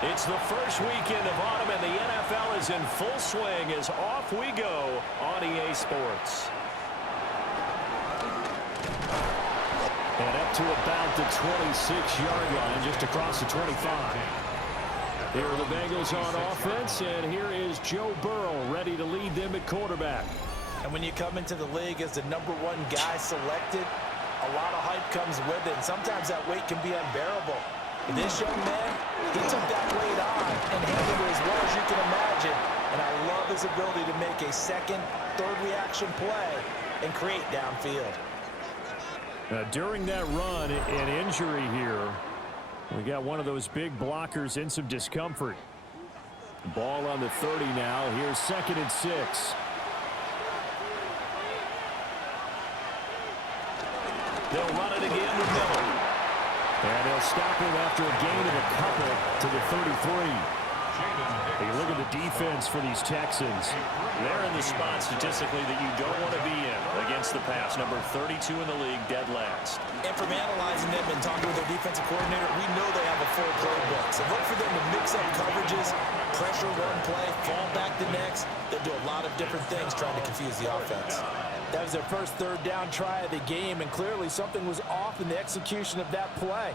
It's the first weekend of autumn, and the NFL is in full swing as off we go on EA Sports. And up to about the 26-yard line, just across the 25. Here are the Bengals on offense, and here is Joe Burrow ready to lead them at quarterback. And when you come into the league as the #1 guy selected, a lot of hype comes with it, and sometimes that weight can be unbearable. But this young man, he took that weight on and handled it as well as you can imagine. And I love his ability to make a second, third reaction play and create downfield. Now, during that run, an injury here. We got one of those big blockers in some discomfort. Ball on the 30 now. Here's 2nd and 6. They'll run it again with Miller. And they'll stop him after a gain of a couple to the 33. Hey, look at the defense for these Texans. They're in the spot statistically that you don't want to be in against the pass. Number 32 in the league, dead last. And from analyzing them and talking with their defensive coordinator, we know they have a full playbook. So look for them to mix up coverages, pressure one play, fall back the next. They'll do a lot of different things trying to confuse the offense. That was their first third down try of the game, and clearly something was off in the execution of that play.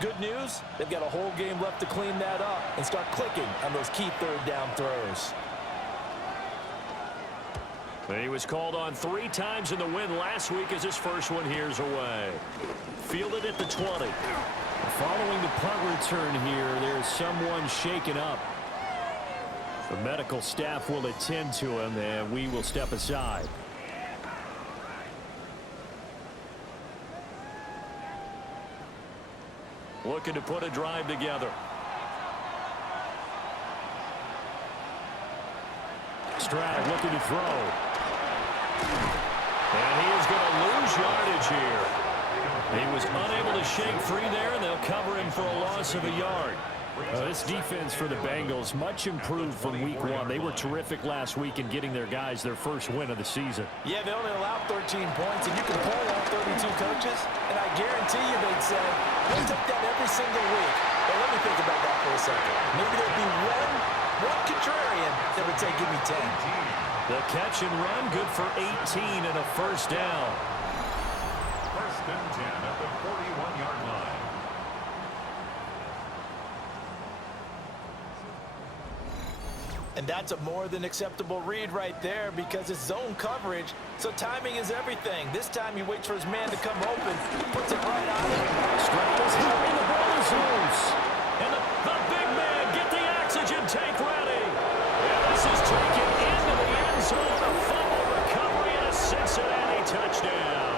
Good news, they've got a whole game left to clean that up and start clicking on those key third down throws. He was called on 3 times in the win last week as his first one here's away. Fielded at the 20. Following the punt return here, there's someone shaken up. The medical staff will attend to him, and we will step aside. Looking to put a drive together. Stroud looking to throw. And he is going to lose yardage here. He was unable to shake free there, and they'll cover him for a loss of a yard. This defense for the Bengals, much improved from week 1. They were terrific last week in getting their guys their first win of the season. Yeah, they only allowed 13 points, and you can pull out 32 coaches, and I guarantee you they'd say, we'll take that every single week. But let me think about that for a second. Maybe there'd be one contrarian that would say, give me 10. The catch and run, good for 18 and a first down. 1st and 10 at the 41-yard line. And that's a more than acceptable read right there because it's zone coverage, so timing is everything. This time he waits for his man to come open, puts it right on him. Stroud is hitting the ball is loose. And the big man, get the oxygen tank ready. And this is taken into the end zone. A fumble recovery and a Cincinnati touchdown.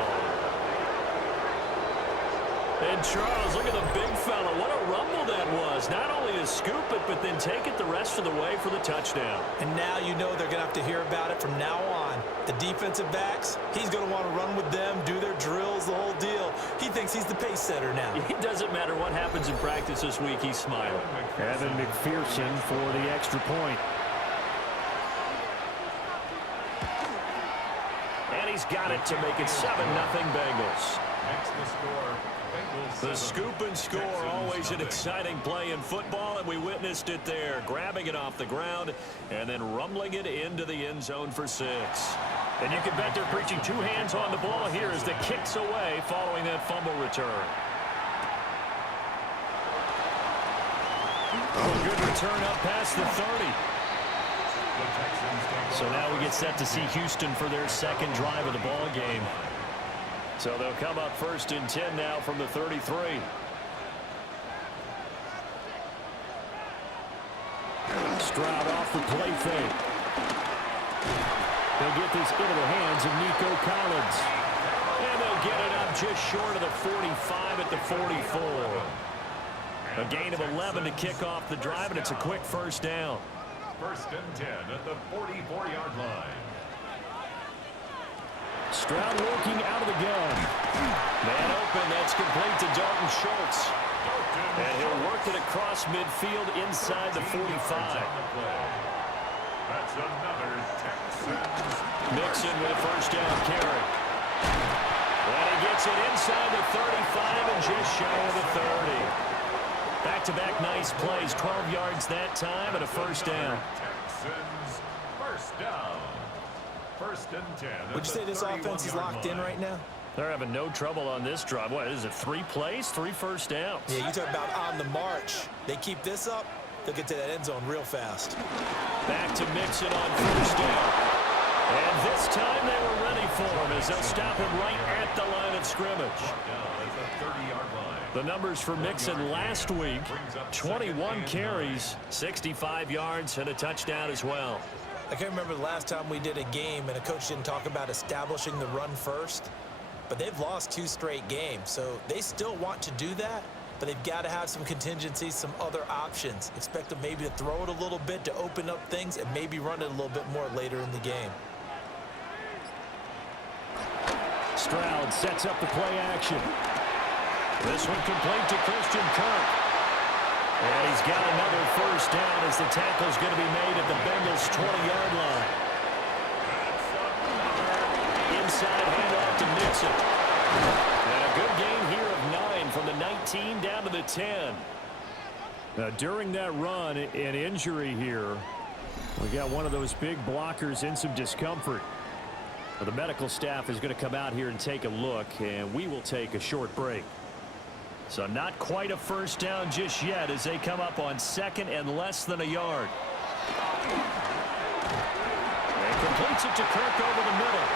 And Charles, look at the big fella. What a rumble that was. Not only to scoop it, but then take it the rest of the way for the touchdown. And now you know they're going to have to hear about it from now on. The defensive backs, he's going to want to run with them, do their drills, the whole deal. He thinks he's the pace setter now. It doesn't matter what happens in practice this week. He's smiling. Evan McPherson for the extra point. And he's got it to make it 7-0 Bengals. Next the score. The scoop and score, always an exciting play in football, and we witnessed it there. Grabbing it off the ground and then rumbling it into the end zone for 6. And you can bet they're preaching 2 hands on the ball here as the kick's away following that fumble return. Oh, good return up past the 30. So now we get set to see Houston for their second drive of the ball game. So they'll come up 1st and 10 now from the 33. Stroud off the play fake. They'll get this into the hands of Nico Collins. And they'll get it up just short of the 45 at the 44. A gain of 11 to kick off the drive, and it's a quick first down. 1st and 10 at the 44-yard line. Stroud working out of the gun. Man open, that's complete to Dalton Schultz. And he'll work it across midfield inside the 45. That's another Texans. Mixon with a first down carry. And he gets it inside the 35 and just shy of the 30. Back-to-back nice plays, 12 yards that time and a first down. Texans, first down. First and 10. Would you say this offense is locked in right now? They're having no trouble on this drive. What is it, 3 plays, 3 first downs? Yeah, you talk about on the march. They keep this up, they'll get to that end zone real fast. Back to Mixon on first down. And this time they were ready for him as they'll stop him right at the line of scrimmage. The numbers for Mixon last week, 21 carries, 65 yards, and a touchdown as well. I can't remember the last time we did a game and a coach didn't talk about establishing the run first. But they've lost 2 straight games, so they still want to do that, but they've got to have some contingencies, some other options. Expect them maybe to throw it a little bit to open up things and maybe run it a little bit more later in the game. Stroud sets up the play action. This one complete to Christian Kirk. And he's got another first down as the tackle's going to be made at the Bengals' 20-yard line. Inside handoff to Mixon. And a good gain here of 9 from the 19 down to the 10. Now, during that run, an injury here. We got one of those big blockers in some discomfort. The medical staff is going to come out here and take a look, and we will take a short break. So not quite a first down just yet as they come up on second and less than a yard. And completes it to Kirk over the middle.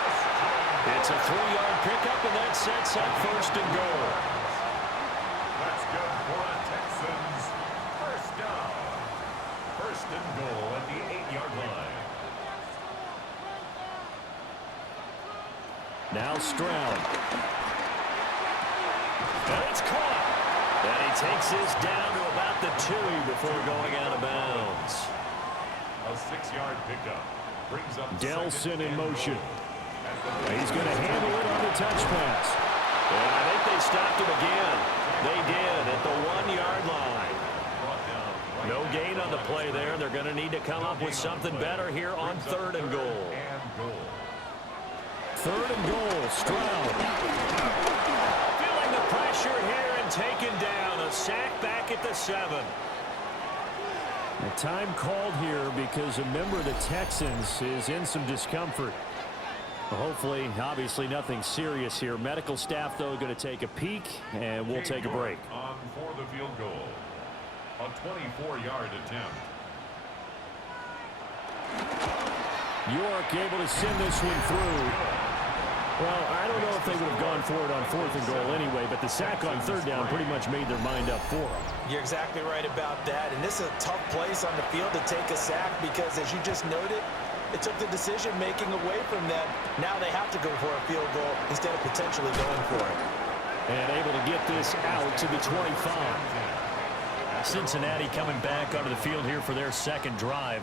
It's a 3-yard pickup, and that sets up first and goal. That's good for the Texans. First down. First and goal at the 8-yard line. Now Stroud. And it's caught. And he takes this down to about the 2 before going out of bounds. A 6-yard pickup. Brings up Delson in motion. He's going to handle it on the touch pass. And I think they stopped him again. They did at the 1-yard line. No gain on the play there. They're going to need to come up with something better here on 3rd and goal. 3rd and goal, Stroud. Feeling the pressure here and taken down. A sack back at the 7. A time called here because a member of the Texans is in some discomfort. Hopefully, obviously nothing serious here. Medical staff, though, going to take a peek, and we'll take a break. On for the field goal. A 24-yard attempt. York able to send this one through. Well, I don't know if they would have gone for it on 4th and goal anyway, but the sack on 3rd down pretty much made their mind up for them. You're exactly right about that, and this is a tough place on the field to take a sack because, as you just noted, it took the decision-making away from them. Now they have to go for a field goal instead of potentially going for it. And able to get this out to the 25. Cincinnati coming back onto the field here for their second drive.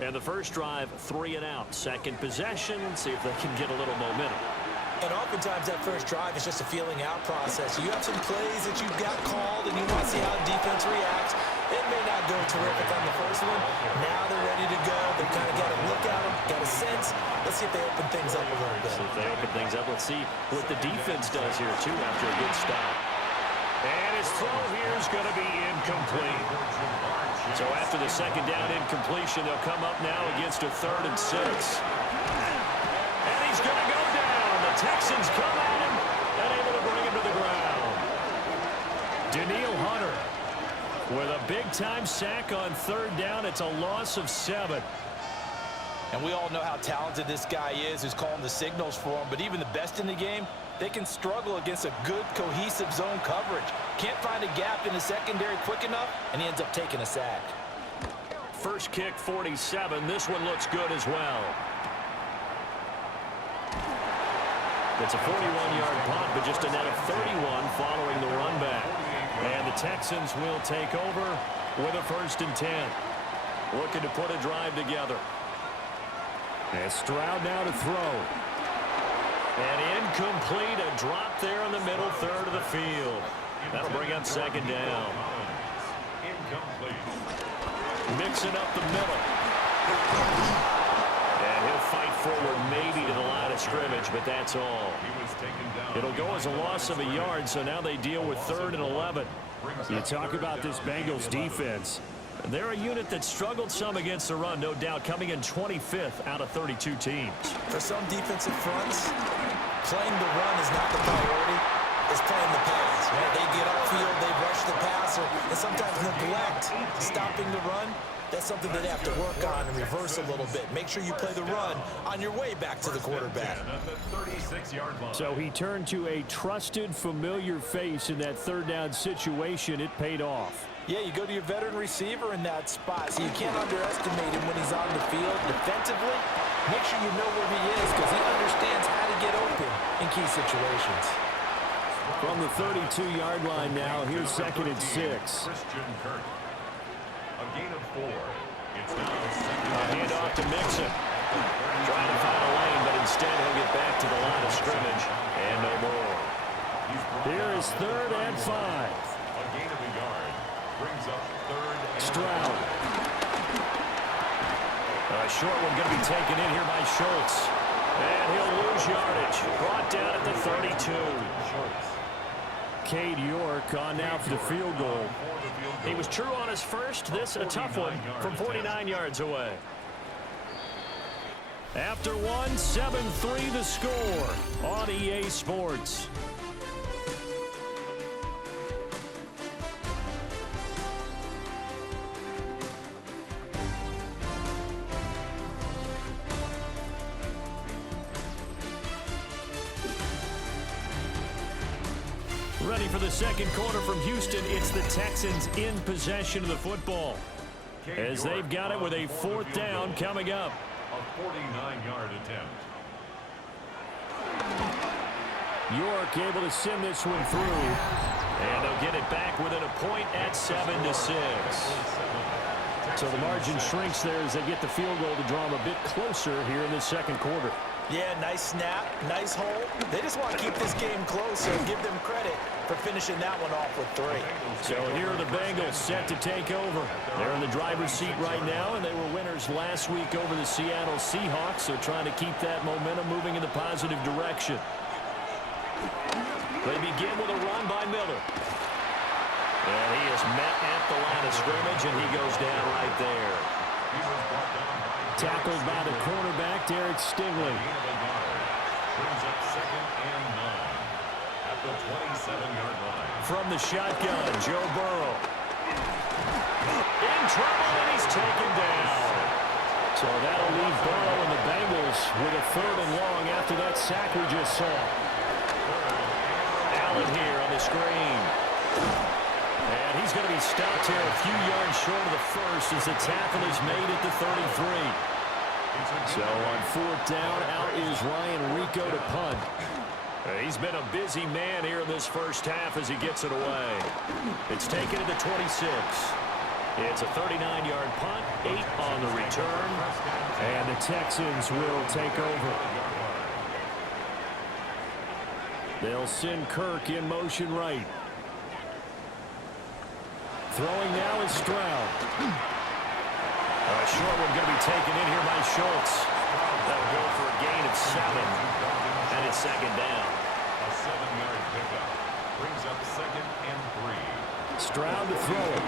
And the first drive, 3 and out. Second possession, see if they can get a little momentum. And oftentimes that first drive is just a feeling out process. You have some plays that you've got called and you want to see how the defense reacts. It may not go terrific on the first one. Now they're ready to go. They've kind of got a look at them, got a sense. Let's see if they open things up a little bit. See if they open things up. Let's see what the defense does here, too, after a good stop. And his throw here is going to be incomplete. So after the second down incompletion, they'll come up now against a 3rd and 6. And he's going to go down. The Texans come at him and able to bring him to the ground. Danielle Hunter with a big-time sack on 3rd down. It's a loss of 7. And we all know how talented this guy is who's calling the signals for him. But even the best in the game, they can struggle against a good, cohesive zone coverage. Can't find a gap in the secondary quick enough, and he ends up taking a sack. First kick, 47. This one looks good as well. It's a 41-yard punt, but just a net of 31 following the run back. And the Texans will take over with a 1st and 10. Looking to put a drive together. And Stroud now to throw. And incomplete, a drop there in the middle 3rd of the field. That'll bring up 2nd down. Mixing up the middle. And he'll fight forward maybe to the line of scrimmage, but that's all. It'll go as a loss of a yard, so now they deal with 3rd and 11. You talk about this Bengals defense. They're a unit that struggled some against the run, no doubt, coming in 25th out of 32 teams. For some defensive fronts, playing the run is not the priority. It's playing the pass. Right? They get upfield, they rush the passer, and sometimes neglect stopping the run. That's something that they have to work on and reverse a little bit. Make sure you play the run on your way back to the quarterback. So he turned to a trusted, familiar face in that third down situation. It paid off. Yeah, you go to your veteran receiver in that spot, so you can't underestimate him when he's on the field. Defensively, make sure you know where he is because he understands how to get open in key situations. From the 32-yard line now, here's 2nd and 6. A gain of 4. It's now A handoff to Mixon. Trying to find a lane, but instead he'll get back to the line of scrimmage. And no more. Here is 3rd and 5. A gain of a yard. Brings up 3rd and Stroud. A short one going to be taken in here by Schultz. And he'll lose yardage. Brought down at the 32. Cade York on now for the field goal. He was true on his first. This a tough one from 49 yards away. After one, 7-3 the score on EA Sports. Ready for the second quarter from Houston. It's the Texans in possession of the football as they've got it with a 4th down coming up. A 49-yard attempt. York able to send this one through, and they'll get it back within a point at 7-6. So the margin shrinks there as they get the field goal to draw them a bit closer here in the second quarter. Yeah, nice snap, nice hole. They just want to keep this game close and give them credit for finishing that one off with 3. So here are the Bengals set to take over. They're in the driver's seat right now, and they were winners last week over the Seattle Seahawks, so trying to keep that momentum moving in the positive direction. They begin with a run by Miller. And he is met at the line of scrimmage, and he goes down right there. Tackled by the cornerback, Derek Stingley. Brings up 2nd and 9 at the 27-yard line. From the shotgun, Joe Burrow. In trouble, and he's taken down. So that'll leave Burrow and the Bengals with a 3rd and long after that sack we just saw. Allen here on the screen. And he's going to be stopped here a few yards short of the first as the tackle is made at the 33. So on 4th down, out is Ryan Rico to punt. He's been a busy man here in this first half as he gets it away. It's taken to the 26. It's a 39-yard punt, 8 on the return, and the Texans will take over. They'll send Kirk in motion right. Throwing now is Stroud. A short one going to be taken in here by Schultz. That'll go for a gain of 7, and it's 2nd down. A 7-yard pickup brings up 2nd and 3. Stroud to throw it.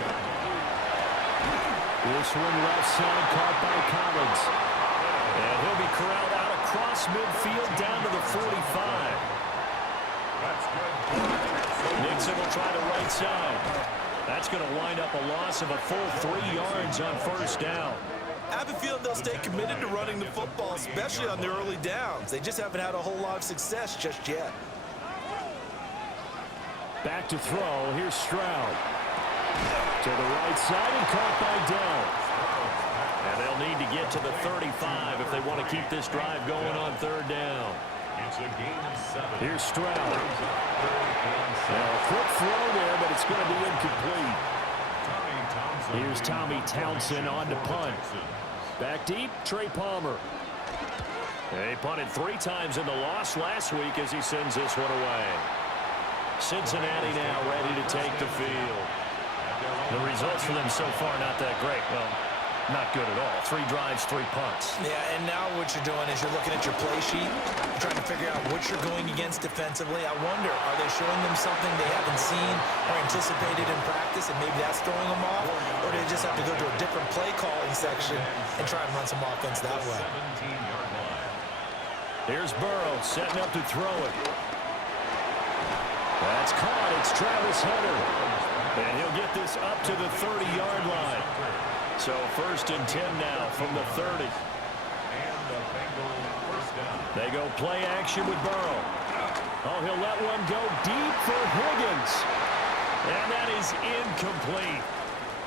This one left side caught by Collins. And he'll be corralled out across midfield down to the 45. That's good. Nixon will try the right side. That's going to wind up a loss of a full 3 yards on 1st down. I have a feeling they'll stay committed to running the football, especially on their early downs. They just haven't had a whole lot of success just yet. Back to throw. Here's Stroud. To the right side and caught by Dell. And they'll need to get to the 35 if they want to keep this drive going on 3rd down. It's a gain of 7. Here's Stroud. Now, a quick throw there, but it's going to be incomplete. Here's Tommy Townsend on to punt. Back deep, Trey Palmer. He punted 3 times in the loss last week as he sends this one away. Cincinnati now ready to take the field. The results for them so far not that great. Well, not good at all. 3 drives, 3 punts. Yeah, and now what you're doing is you're looking at your play sheet, you're trying to figure out what you're going against defensively. I wonder, are they showing them something they haven't seen or anticipated in practice, and maybe that's throwing them off? Or do they just have to go to a different play calling section and try and run some offense that way? 17-yard line. Here's Burrow setting up to throw it. That's caught. It's Travis Hunter. And he'll get this up to the 30-yard line. So 1st and 10 now from the 30. And the Bengals first down. They go play action with Burrow. Oh, he'll let one go deep for Higgins. And that is incomplete.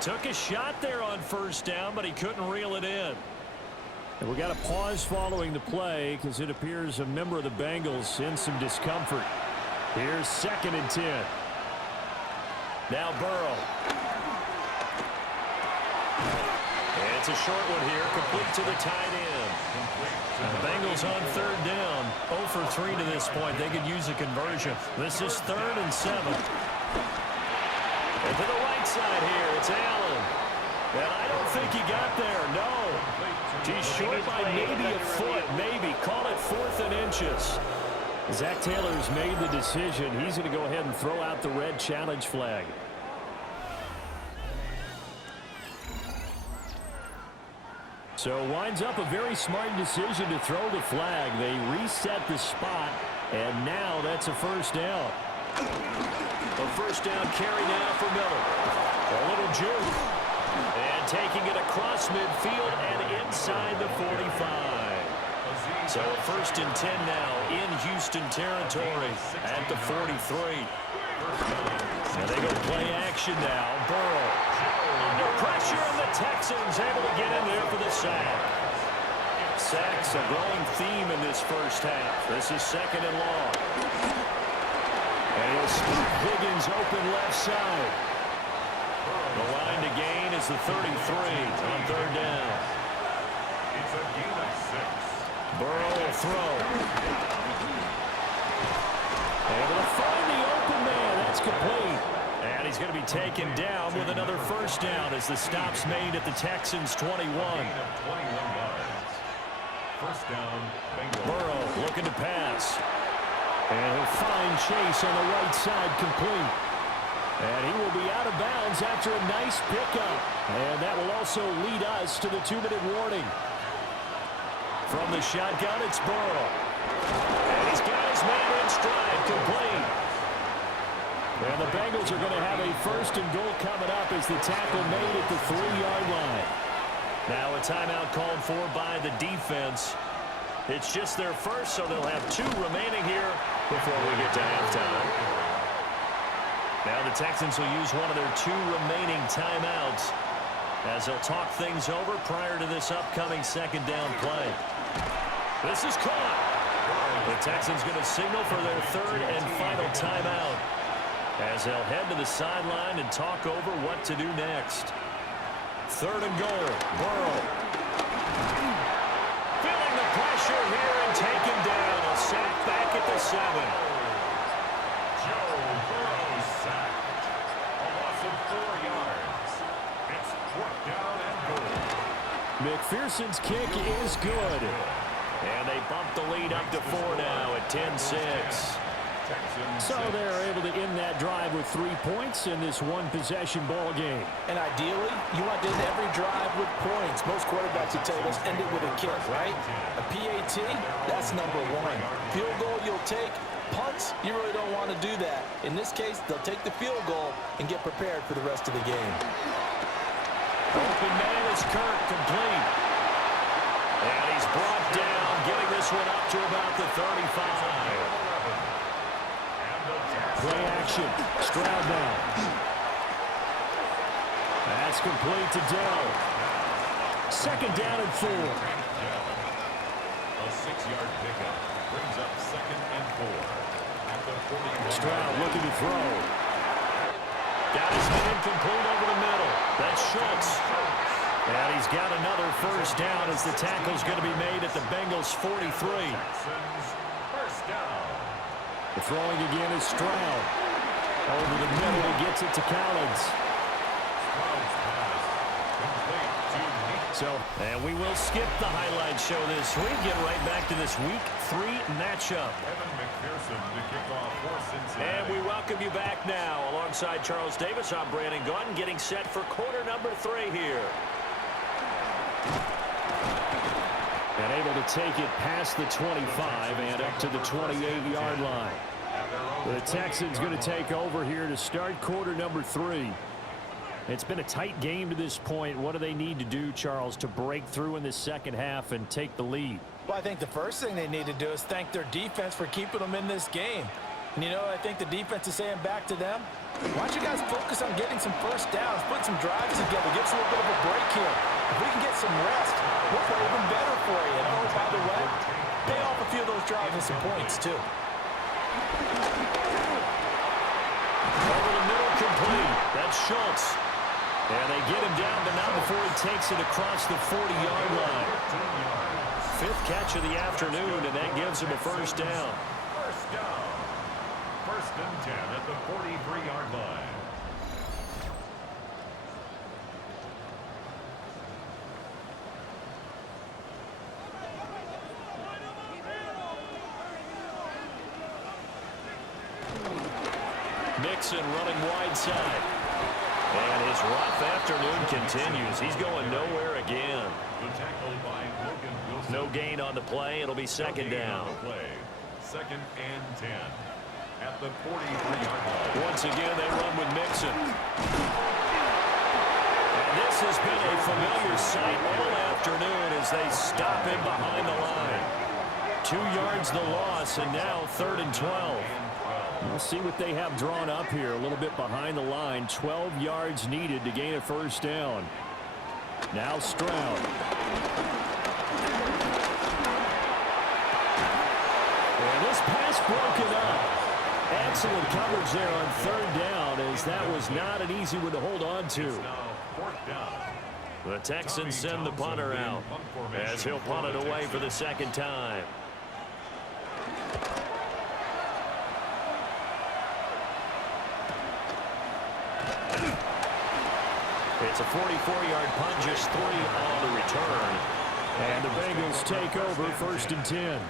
Took a shot there on 1st down, but he couldn't reel it in. And we got a pause following the play because it appears a member of the Bengals in some discomfort. Here's 2nd and 10. Now Burrow. And it's a short one here, complete to the tight end. The Bengals on 3rd down, 0 for 3 to this point. They could use a conversion. This is 3rd and 7. And to the right side here, it's Allen. And I don't think he got there, no. He's short by maybe a foot, maybe. Call it 4th and inches. Zach Taylor's made the decision. He's going to go ahead and throw out the red challenge flag. So winds up a very smart decision to throw the flag. They reset the spot, and now that's a 1st down. A 1st down carry now for Miller. A little juke. And taking it across midfield and inside the 45. So 1st and 10 now in Houston territory at the 43. And they go play action now. Burrow under pressure, and the Texans able to get in there for the sack. Sacks a growing theme in this 1st half. This is 2nd and long. And he'll scoop Higgins open left side. The line to gain is the 33 on 3rd down. It's a gain of 6. Burrow will throw. Able to find the open man. That's complete. And he's going to be taken down with another 1st down as the stop's made at the Texans' 21. Gain of 21 yards. 1st down, Bengals. Burrow looking to pass. And he'll find Chase on the right side complete. And he will be out of bounds after a nice pickup. And that will also lead us to the 2-minute warning. From the shotgun, it's Burrow. And he's got his man in stride, complete. And the Bengals are going to have a 1st and goal coming up as the tackle made at the 3-yard line. Now a timeout called for by the defense. It's just their 1st, so they'll have 2 remaining here before we get to halftime. Now the Texans will use one of their 2 remaining timeouts as they'll talk things over prior to this upcoming 2nd down play. This is caught. The Texans going to signal for their 3rd and final timeout as they'll head to the sideline and talk over what to do next. 3rd and goal. Burrow. Feeling the pressure here and taken down. A sack back at the 7. Joe Burrow sacked. A loss of 4 yards. It's 4th down and goal. McPherson's kick is good. And they bump the lead up to 4 now at 10-6. So they're able to end that drive with 3 points in this one-possession ball game. And ideally, you want to end every drive with points. Most quarterbacks would tell you, let's end it with a kick, right? A PAT, that's number 1. Field goal you'll take. Punts, you really don't want to do that. In this case, they'll take the field goal and get prepared for the rest of the game. Open man is Kirk, complete. And he's brought down, getting this one up to about the 35. Play action. Stroud now. That's complete to Dell. 2nd down and 4. A 6-yard pickup brings up 2nd and 4. At the 41. Stroud looking to throw. Got his man complete over the middle. That's Schultz. And he's got another 1st down as the tackle's going to be made at the Bengals' 43. First down. The throwing again is Stroud. Over the middle, he gets it to Collins. And we will skip the highlight show this week. Get right back to this Week 3 matchup. And we welcome you back now. Alongside Charles Davis, I'm Brandon Gaudin, getting set for quarter number 3 here. And able to take it past the 25 and up to the 28-yard line. The Texans going to take over here to start quarter number 3. It's been a tight game to this point. What do they need to do, Charles, to break through in the second half and take the lead? Well, I think the first thing they need to do is thank their defense for keeping them in this game. And, you know, I think the defense is saying back to them, why don't you guys focus on getting some first downs, put some drives together, give us a little bit of a break here. If we can get some rest, we'll play even better for you. And, oh, by the way, pay off a few of those drives with some points, too. Over the middle, complete. That's Schultz. And they get him down, but not before he takes it across the 40-yard line. 5th catch of the afternoon, and that gives him a first down. First down. 1st and 10 at the 43-yard line. Mixon running wide side. And his rough afternoon continues. He's going nowhere again. No gain on the play. It'll be second down. 2nd and 10 at the 43-yard line. Once again, they run with Mixon. And this has been a familiar sight all afternoon as they stop him behind the line. 2 yards the loss, and now 3rd and 12. We'll see what they have drawn up here. A little bit behind the line. 12 yards needed to gain a first down. Now Stroud. And this pass broken up. Excellent coverage there on 3rd down, as that was not an easy one to hold on to. The Texans send the punter out as he'll punt it away for the 2nd time. It's a 44-yard punt, just 3 on the return. And the Bengals take over 1st and 10.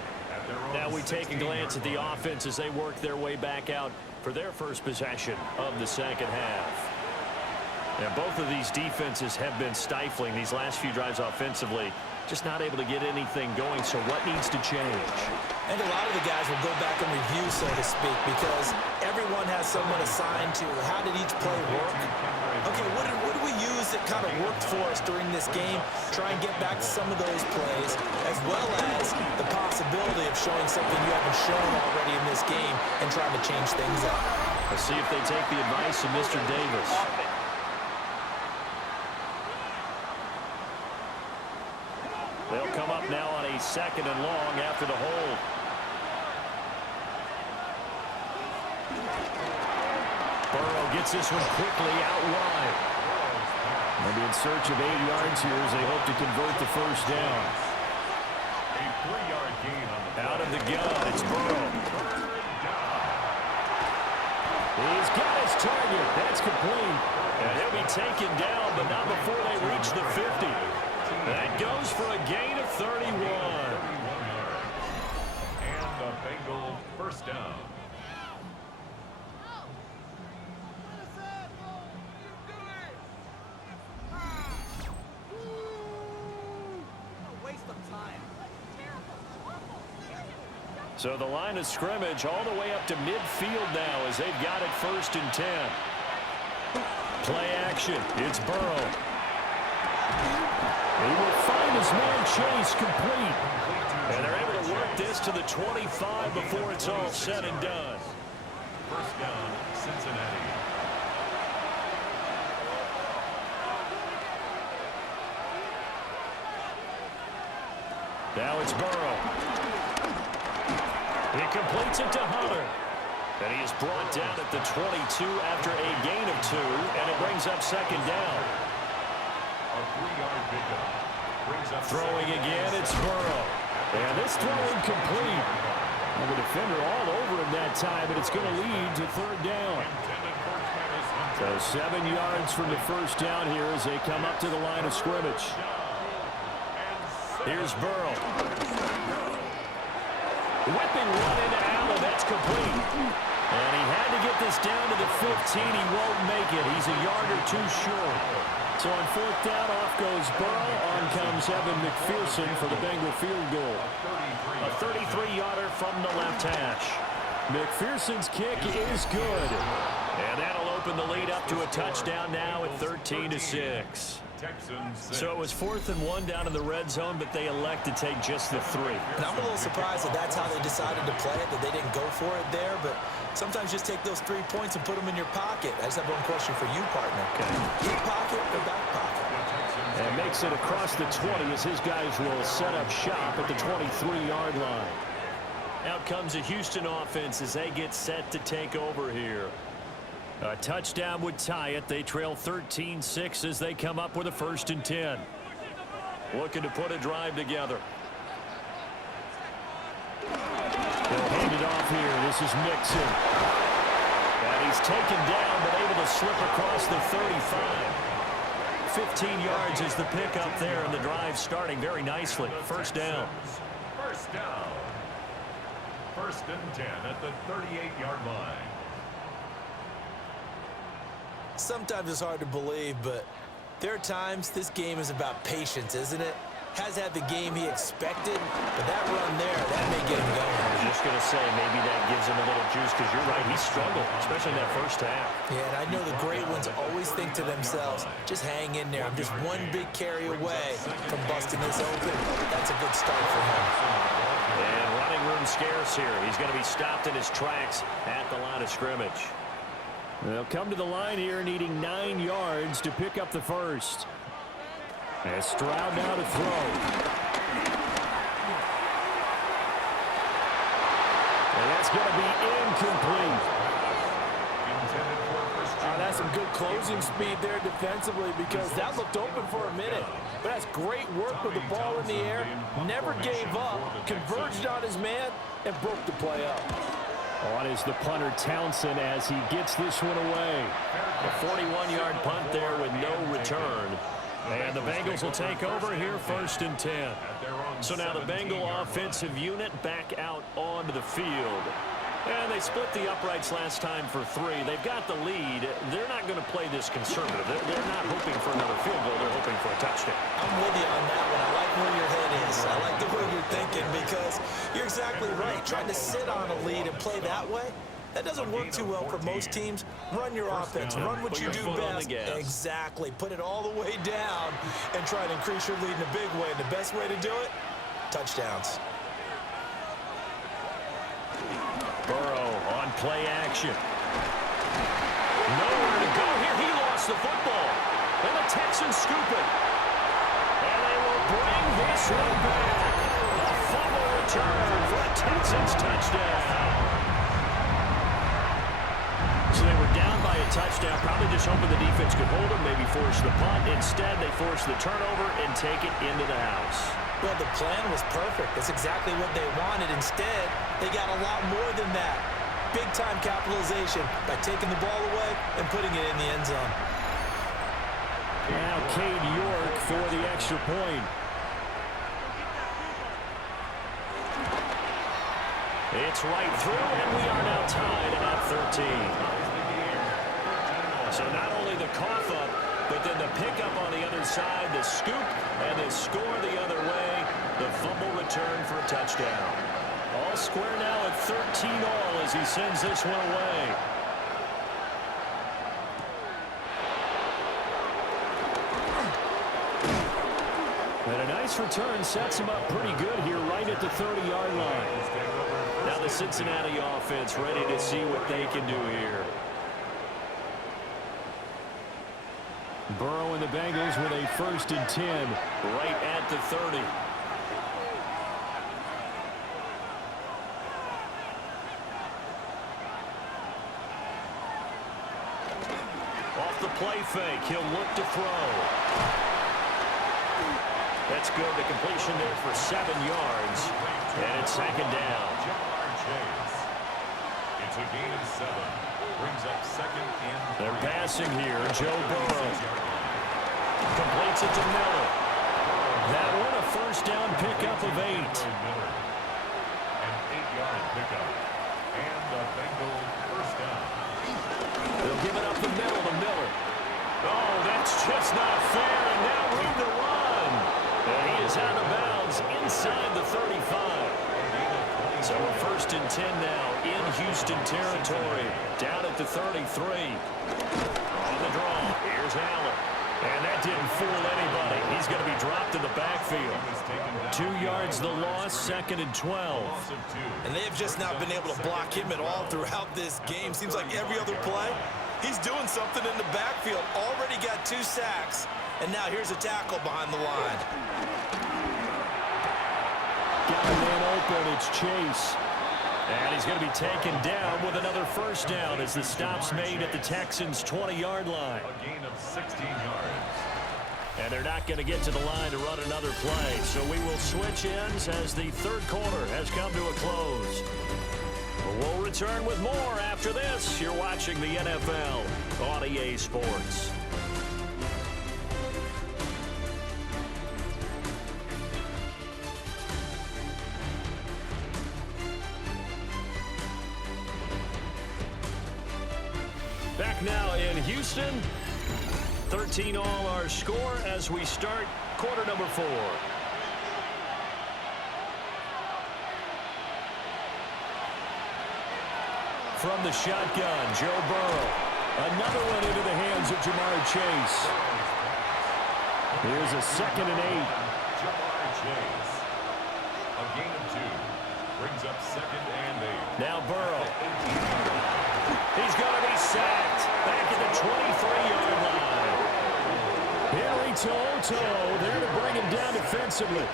Now we take a glance at the offense as they work their way back out for their first possession of the second half. And both of these defenses have been stifling these last few drives offensively. Just not able to get anything going, so what needs to change? And a lot of the guys will go back and review, so to speak, because everyone has someone assigned to how did each play work. Okay, what did we use that kind of worked for us during this game? Try and get back to some of those plays, as well as the possibility of showing something you haven't shown already in this game and trying to change things up. Let's see if they take the advice of Mr. Davis. They'll come up now on a 2nd and long after the hold. Burrow gets this one quickly out wide. They'll be in search of 8 yards here as they hope to convert the first down. A 3-yard gain on the play. Out of the gun, it's Burrow. He's got his target. That's complete. And he'll be taken down, but not before they reach the 50. That goes for a gain of 31. And the Bengals first down. So the line of scrimmage all the way up to midfield now as they've got it 1st and 10. Play action. It's Burrow. He will find his man Chase complete. And they're able to work this to the 25 before it's all said and done. First down, Cincinnati. Now it's Burrow. He completes it to Hunter. And he is brought down at the 22 after a gain of 2, and it brings up 2nd down. A 3-yard pickup. Throwing again, it's Burrow. And this throw incomplete. And the defender all over him that time, but it's going to lead to 3rd down. So 7 yards from the first down here as they come up to the line of scrimmage. Here's Burrow. Whipping one into Allen. That's complete. And he had to get this down to the 15. He won't make it. He's a yard or two short. So on fourth down, off goes Burrow. On comes Evan McPherson for the Bengal field goal. A 33-yarder from the left hash. McPherson's kick is good. And that'll open the lead up to a touchdown now at 13-6. So it was 4th and 1 down in the red zone, but they elect to take just the 3. And I'm a little surprised that that's how they decided to play it, that they didn't go for it there. But sometimes just take those 3 points and put them in your pocket. I just have one question for you, partner. Okay. Deep pocket or back pocket? And makes it across the 20 as his guys will set up shop at the 23-yard line. Out comes the Houston offense as they get set to take over here. A touchdown would tie it. They trail 13-6 as they come up with a 1st and 10. Looking to put a drive together. They'll hand it off here. This is Mixon. And he's taken down but able to slip across the 35. 15 yards is the pickup there, and the drive starting very nicely. 1st down. 1st down. 1st and 10 at the 38-yard line. Sometimes it's hard to believe, but there are times this game is about patience, isn't it? Has had the game he expected, but that run there, that may get him going. I was just going to say, maybe that gives him a little juice, because you're right, he struggled, especially in that 1st half. Yeah, and I know the great ones always think to themselves, just hang in there. I'm just one big carry away from busting this open. That's a good start for him. And running room scarce here. He's going to be stopped in his tracks at the line of scrimmage. They'll come to the line here needing 9 yards to pick up the 1st. As Stroud now to throw. And that's going to be incomplete. That's some good closing speed there defensively, because that looked open for a minute. But that's great work with the ball in the air. Never gave up, converged on his man, and broke the play up. On is the punter Townsend as he gets this one away. A 41-yard punt there with no return. And the Bengals will take over here 1st and 10. So now the Bengal offensive unit back out onto the field. And they split the uprights last time for 3. They've got the lead. They're not going to play this conservative. They're not hoping for another field goal. They're hoping for a touchdown. I'm with you on that one. I like where your head is. I like the way you're thinking, because you're exactly right. Trying to sit on a lead and play that way, that doesn't work too well for most teams. Run your offense. Run what you do best. Exactly. Put it all the way down and try to increase your lead in a big way. And the best way to do it, touchdowns. Burrow on play action. Nowhere to go here. He lost the football. And the Texans scoop it. And they will bring this one back. A fumble return for a Texans touchdown. So they were down by a touchdown, probably just hoping the defense could hold them, maybe force the punt. Instead, they force the turnover and take it into the house. Well, the plan was perfect. That's exactly what they wanted. Instead, they got a lot more than that. Big-time capitalization by taking the ball away and putting it in the end zone. Now Cade York for the extra point. It's right through, and we are now tied at 13. So not only the cough up, but then the pickup on the other side, the scoop, and the score the other way, the fumble return for a touchdown. All square now at 13-all as he sends this one away. And a nice return sets him up pretty good here right at the 30-yard line. Now the Cincinnati offense ready to see what they can do here. Burrow and the Bengals with a 1st and 10 right at the 30. Off the play fake, he'll look to throw. That's good. The completion there for 7 yards. And it's 2nd down. It's a gain of 7. Brings up 2nd and 3. They're passing here. Joe Burrow completes it to Miller. That one a first down pickup of 8. An 8-yard pickup. And the Bengals first down. They'll give it up the middle to Miller. Oh, that's just not fair, and now room to run. And he is out of bounds inside the 35. So a first and 10 now in Houston territory. Down at the 33. On the draw, here's Allen. And that didn't fool anybody. He's going to be dropped in the backfield. 2 yards the loss, second and 12. And they have just not been able to block him at all throughout this game. Seems like every other play, he's doing something in the backfield. Already got 2 sacks. And now here's a tackle behind the line. Got a man open, it's Chase. And he's going to be taken down with another first down as the stop's made at the Texans' 20-yard line. A gain of 16 yards. And they're not going to get to the line to run another play. So we will switch ends as the third quarter has come to a close. We'll return with more after this. You're watching the NFL on EA Sports. Back now in Houston. 13 all our score as we start quarter number 4. From the shotgun, Joe Burrow. Another one into the hands of Jamar Chase. Here's a second and 8. Jamar Chase. A gain of 2. Brings up second and 8. Now Burrow. He's going to be sacked back at the 23-yard line. Henry toe-to-toe there to bring him down defensively.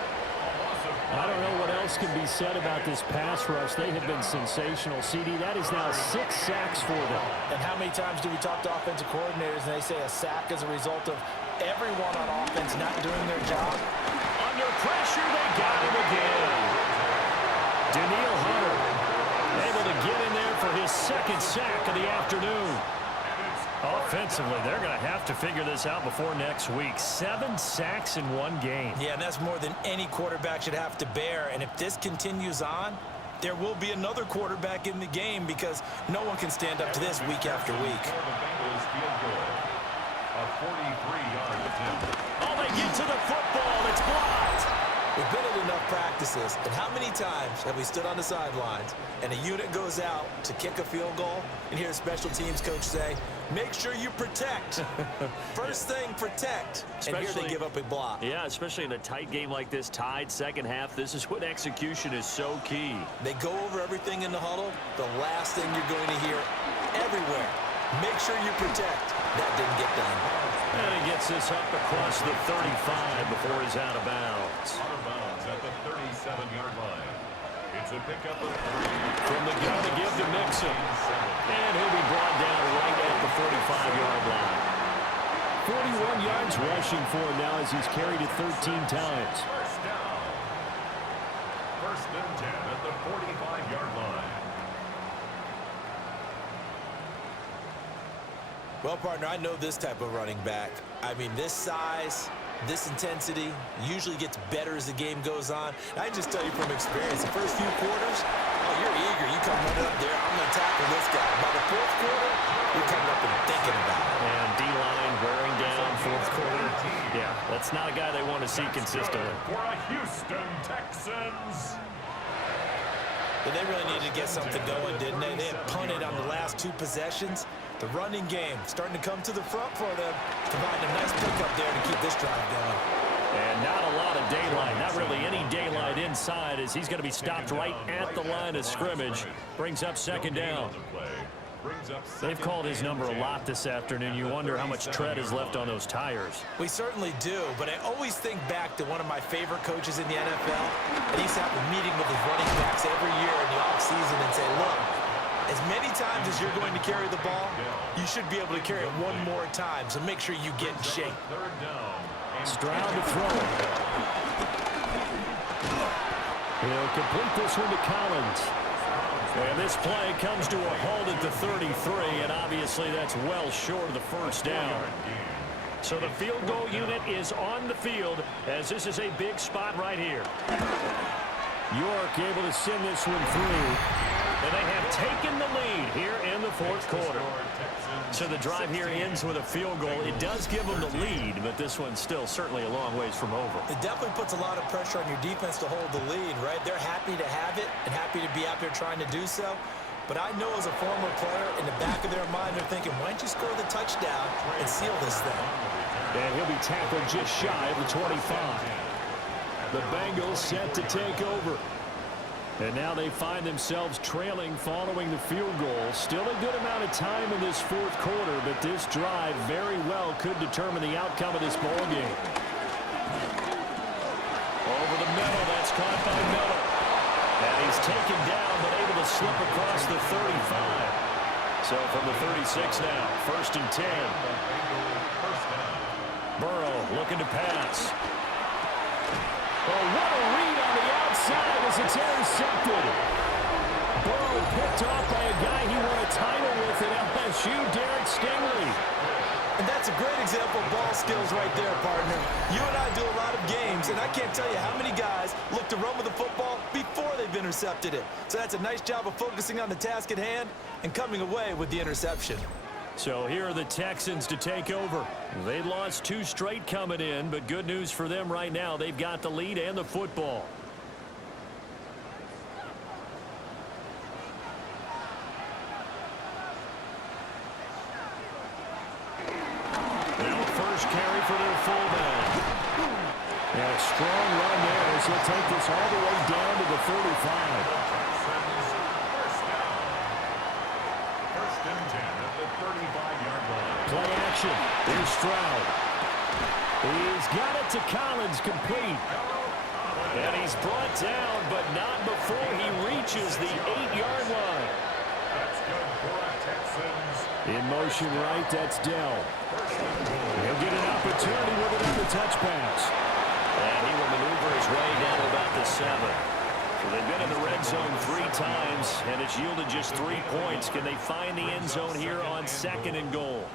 I don't know what else can be said about this pass rush. They have been sensational. CD, that is now 6 sacks for them. And how many times do we talk to offensive coordinators and they say a sack is a result of everyone on offense not doing their job? Under pressure, they got him again. Daniil Hunter able to get in there for his second sack of the afternoon. Offensively, they're going to have to figure this out before next week. 7 sacks in 1 game. Yeah, and that's more than any quarterback should have to bear. And if this continues on, there will be another quarterback in the game because no one can stand up to this week after week. The Bengals field goal. A 43-yard attempt. Oh, they get to the football. It's blocked. We've been at enough practices, and how many times have we stood on the sidelines and a unit goes out to kick a field goal and hear a special teams coach say, make sure you protect. First thing, protect. And here they give up a block. Yeah, especially in a tight game like this, tied second half, this is when execution is so key. They go over everything in the huddle. The last thing you're going to hear everywhere, make sure you protect. That didn't get done. And he gets this up across the 35 before he's out of bounds. Out of bounds at the 37-yard line. It's a pickup of 3. From the gun to give to Mixon. And he'll be brought down right at the 45-yard line. 41 yards rushing for him now as he's carried it 13 times. First down. First and 10 at the 45-yard line. Well, partner, I know this type of running back. I mean, this size, this intensity usually gets better as the game goes on. I can just tell you from experience, the first few quarters, oh, you're eager. You come running up there, I'm going to tackle this guy. By the fourth quarter, you're coming up and thinking about it. And D-line wearing down fourth quarter. Yeah, that's not a guy they want to see consistently. For a Houston Texans. But they really needed to get something going, didn't they? They had punted on the last 2 possessions. The running game starting to come to the front for them, providing a nice pickup there to keep this drive going. And not a lot of daylight, not really any daylight inside as he's going to be stopped right at the line of scrimmage. Brings up second down. They've called his number a lot this afternoon. You wonder how much tread is left on those tires. We certainly do, but I always think back to one of my favorite coaches in the NFL. And he's having a meeting with his running backs every year in the offseason and say, look, as many times as you're going to carry the ball, you should be able to carry it one more time, so make sure you get in shape. Stroud to throw it. He'll complete this one to Collins. And this play comes to a halt at the 33, and obviously that's well short of the first down. So the field goal unit is on the field as this is a big spot right here. York able to send this one through. And they have taken the lead here in the fourth quarter. So the drive here ends with a field goal. It does give them the lead, but this one's still certainly a long ways from over. It definitely puts a lot of pressure on your defense to hold the lead, right? They're happy to have it and happy to be out there trying to do so. But I know as a former player, in the back of their mind, they're thinking, why don't you score the touchdown and seal this thing? And he'll be tackled just shy of the 25. The Bengals set to take over. And now they find themselves trailing following the field goal. Still a good amount of time in this fourth quarter, but this drive very well could determine the outcome of this ball game. Over the middle, that's caught by Miller. And he's taken down, but able to slip across the 35. So from the 36 now, 1st and 10. Burrow looking to pass. Oh, what a read on the outside as it's intercepted. Burrow picked off by a guy he won a title with at LSU, Derek Stingley. And that's a great example of ball skills right there, partner. You and I do a lot of games, and I can't tell you how many guys look to run with the football before they've intercepted it. So that's a nice job of focusing on the task at hand and coming away with the interception. So here are the Texans to take over. They lost 2 straight coming in, but good news for them right now. They've got the lead and the football. Now first carry for their fullback. And a strong run there as he'll take this all the way down to the 35. Play action. Here's Stroud. He's got it to Collins, complete. And he's brought down, but not before he reaches the 8-yard line. That's good for the Texans. In motion right, that's Dell. He'll get an opportunity with another touch pass. And he will maneuver his way down to about the 7. So they've been in the red zone 3 times, and it's yielded just 3 points. Can they find the end zone here on 2nd and goal?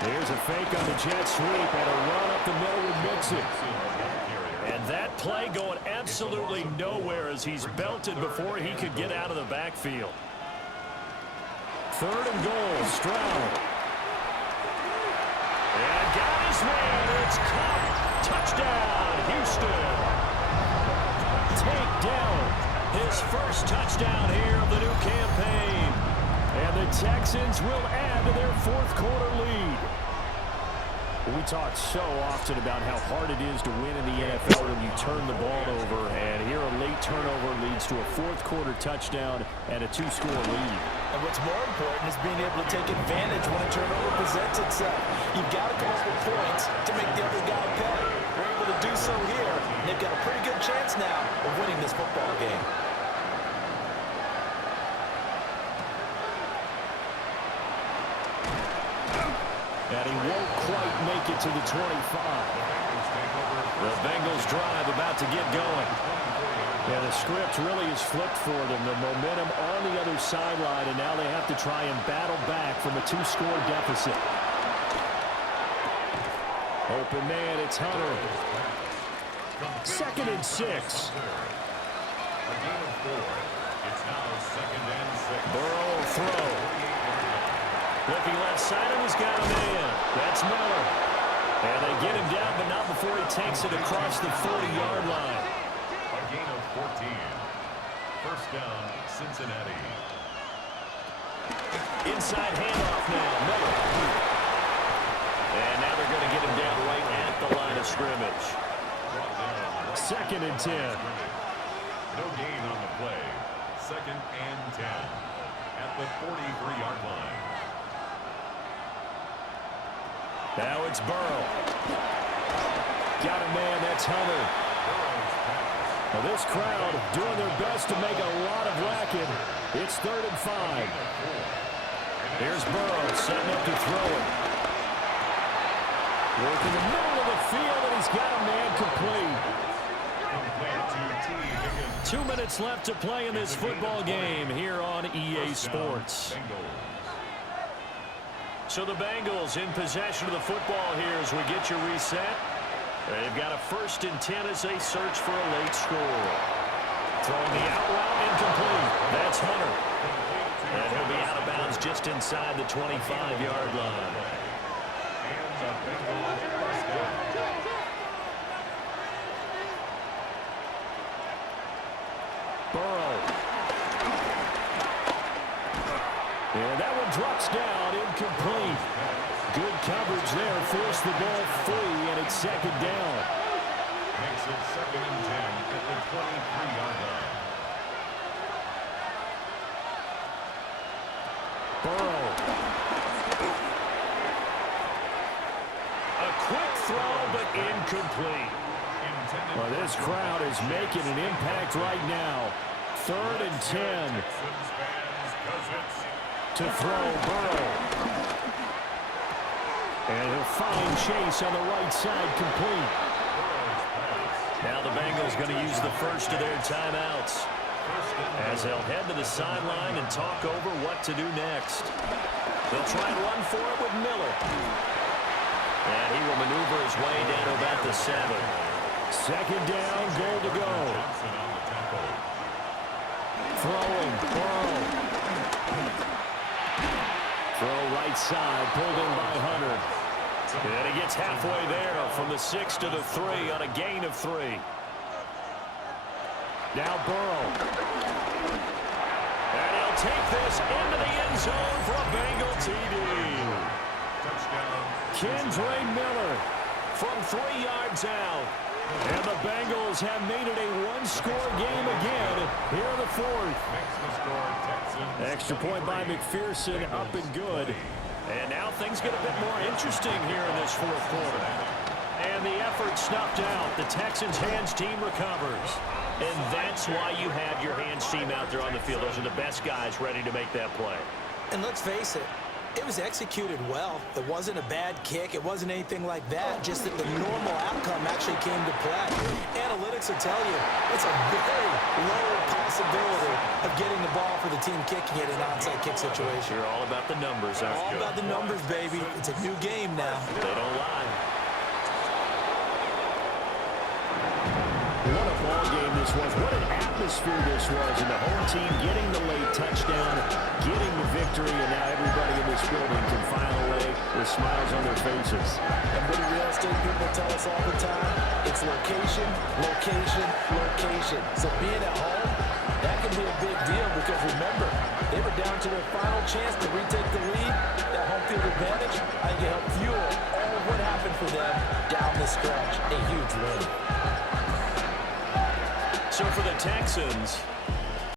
Here's a fake on the jet sweep and a run up the middle with Mixon. And that play going absolutely nowhere as he's belted before he could get out of the backfield. 3rd and goal, Stroud. And got his man. It's caught. Touchdown, Houston. Take down his first touchdown here of the new campaign. And the Texans will add to their 4th quarter lead. We talk so often about how hard it is to win in the NFL when you turn the ball over. And here a late turnover leads to a 4th quarter touchdown and a 2-score lead. And what's more important is being able to take advantage when a turnover presents itself. You've got to come up with points to make the other guy pay. They're able to do so here, and they've got a pretty good chance now of winning this football game. And he won't quite make it to the 25. The Bengals drive about to get going. And the script really is flipped for them. The momentum on the other sideline, and now they have to try and battle back from a 2-score deficit. Open man, it's Hunter. 2nd and 6. Burrow will throw. Looking left side, and he's got a man. That's Miller. And they get him down, but not before he takes it across the 40-yard line. A gain of 14. 1st down, Cincinnati. Inside handoff now, Miller. And now they're going to get him down right at the line of scrimmage. 2nd and 10. No gain on the play. 2nd and 10 at the 43-yard line. Now it's Burrow. Got a man, that's Hunter. Now this crowd doing their best to make a lot of racket. It's 3rd and 5. Here's Burrow setting up to throw it. Work in the middle of the field, and he's got a man complete. 2 minutes left to play in this football game here on EA Sports. So the Bengals in possession of the football here as we get you reset. They've got a 1st and 10 as they search for a late score. Throwing the out route, incomplete. That's Hunter. And he'll be out of bounds just inside the 25-yard line. Burrow. And that one drops down, incomplete. Good coverage there, forced the ball free, and it's 2nd down. Makes it 2nd and 10 at the 23-yard line. Burrow. A quick throw, but incomplete. Well, this crowd is making an impact right now. 3rd and 10. To throw, Burrow. And he'll find Chase on the right side, complete. Now the Bengals going to use the first of their timeouts as they'll head to the sideline and talk over what to do next. They'll try and run for it with Miller. And he will maneuver his way down to about the 7. 2nd down, goal to go. Throwing, Burrow. Throw right side, pulled in by Hunter. And he gets halfway there from the 6 to the 3 on a gain of 3. Now Burrow. And he'll take this into the end zone for a Bengal TD. Kendra Miller from 3 yards out. And the Bengals have made it a one-score game again here in the 4th. Extra point by McPherson, up and good. And now things get a bit more interesting here in this 4th quarter. And the effort snuffed out. The Texans' hands team recovers. And that's why you have your hands team out there on the field. Those are the best guys ready to make that play. And let's face it, it was executed well. It wasn't a bad kick. It wasn't anything like that. Just that the normal outcome actually came to play. Analytics will tell you it's a very low possibility of getting the ball for the team kicking it in an onside kick situation. You're all about the numbers. All about the numbers, baby. It's a new game now. They don't lie. What a ball game this was. What an atmosphere this was. And the home team getting the late touchdown, getting the victory, and now everybody in this building can file away with smiles on their faces. And what do real estate people tell us all the time? It's location, location, location. So being at home, that can be a big deal because remember, they were down to their final chance to retake the lead. That home field advantage, I think it helped fuel all of what happened for them down the stretch. A huge win. So for the Texans,